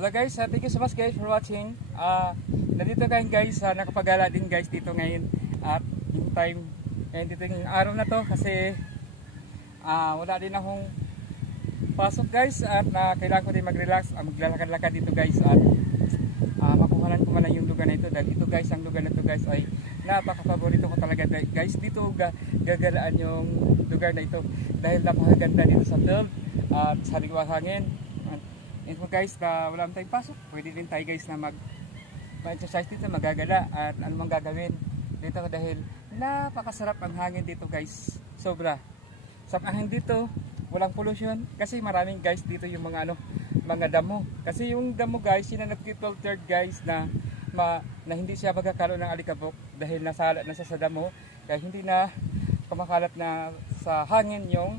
Hello guys, thank you so much guys for watching. Nandito kayo guys, nakapagala din guys dito ngayon at yung time ngayon dito yung araw na to kasi wala din akong pasok guys at kailangan ko din mag-relax, maglalakad-lakad dito guys at makuhanan ko man yung lugar na ito dahil ito guys, ang lugar na ito guys ay napaka-paborito ko talaga guys. Dito gagalaan yung lugar na ito dahil napakaganda dito sa field at sariwang hangin. And so guys, wala naman tayong pasok, pwede din tayo guys na mag-exercise dito, magagala at anumang gagawin dito dahil napakasarap ang hangin dito guys. Sobra sarap ang hangin dito, walang pollution kasi maraming guys dito yung mga damo. Kasi yung damo guys, yun ang nag-filtered guys na hindi siya magkakaroon ng alikabok dahil nasalat na siya sa damo kaya hindi na kumakalat na sa hangin yung